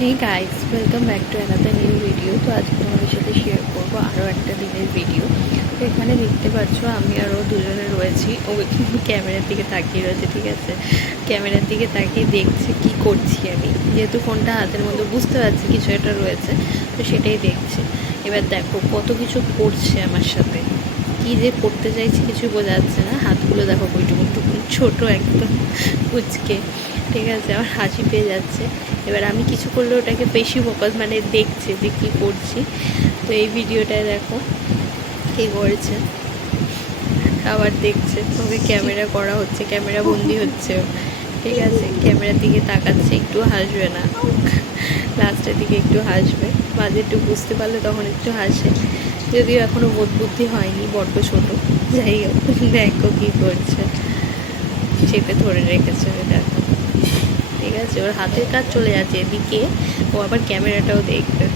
Hey guys welcome back to another new video. তো আজকে তোমাদের সাথে শেয়ার করব আরও একটা দিনের ভিডিও। তো এখানে দেখতে পাচ্ছ আমি আরও দুজনে রয়েছি। ও কিন্তু ক্যামেরার দিকে তাকিয়ে রয়েছে, ঠিক আছে, ক্যামেরার দিকে তাকিয়ে দেখছে কি করছি আমি, যেহেতু ফোনটা হাতের মধ্যে বুঝতে পারছি কিছু একটা রয়েছে, তো সেটাই দেখছে। এবার দেখো কত কিছু করছে আমার সাথে, কি যে করতে চাইছি কিছু বোঝা যাচ্ছে না। হাতগুলো দেখো কইটুকু ছোটো একদম কুচকে, ঠিক আছে, আমার হাসি পেয়ে যাচ্ছে। এবার আমি কিছু করলে ওটাকে বেশি ফোকাস মানে দেখছে যে কী করছি। তো এই ভিডিওটায় দেখো কী করেছে, আবার দেখছে, ওকে ক্যামেরা করা হচ্ছে, ক্যামেরা বন্দি হচ্ছে, ঠিক আছে, ক্যামেরার দিকে তাকাচ্ছে, একটু হাসবে না, লাস্টের দিকে একটু হাসবে, মাঝে একটু বুঝতে পারলে তখন একটু হাসে, যদিও এখনও বোধ বুদ্ধি হয়নি, বড্ড ছোটো। যাই হোক, দেখো কী করছে, চেপে ধরে রেখেছে দেখো, ঠিক আছে, ওর হাতের কাজ চলে যাচ্ছে এদিকে, ও আবার ক্যামেরাটাও দেখবে।